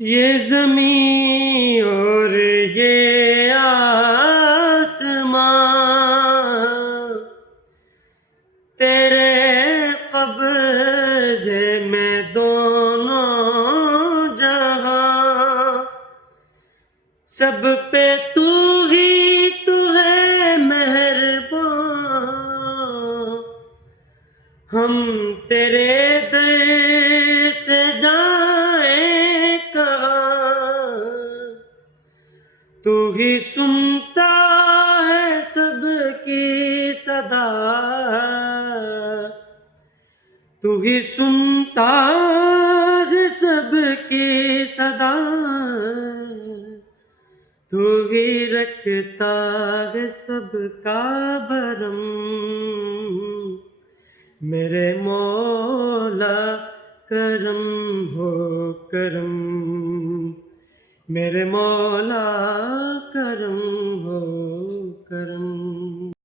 یہ زمین اور یہ آسمان تیرے قبضے میں دونوں جہاں، سب پہ تو ہے مہربان، ہم تیرے در سے جائیں کہاں، تو ہی سنتا ہے سب کی صدا، تو ہی سنتا ہے سب کی صدا، تو ہی رکھتا ہے سب کا بھرم، میرے مولا کرم ہو کرم، میرے مولا کرم ہو کرم۔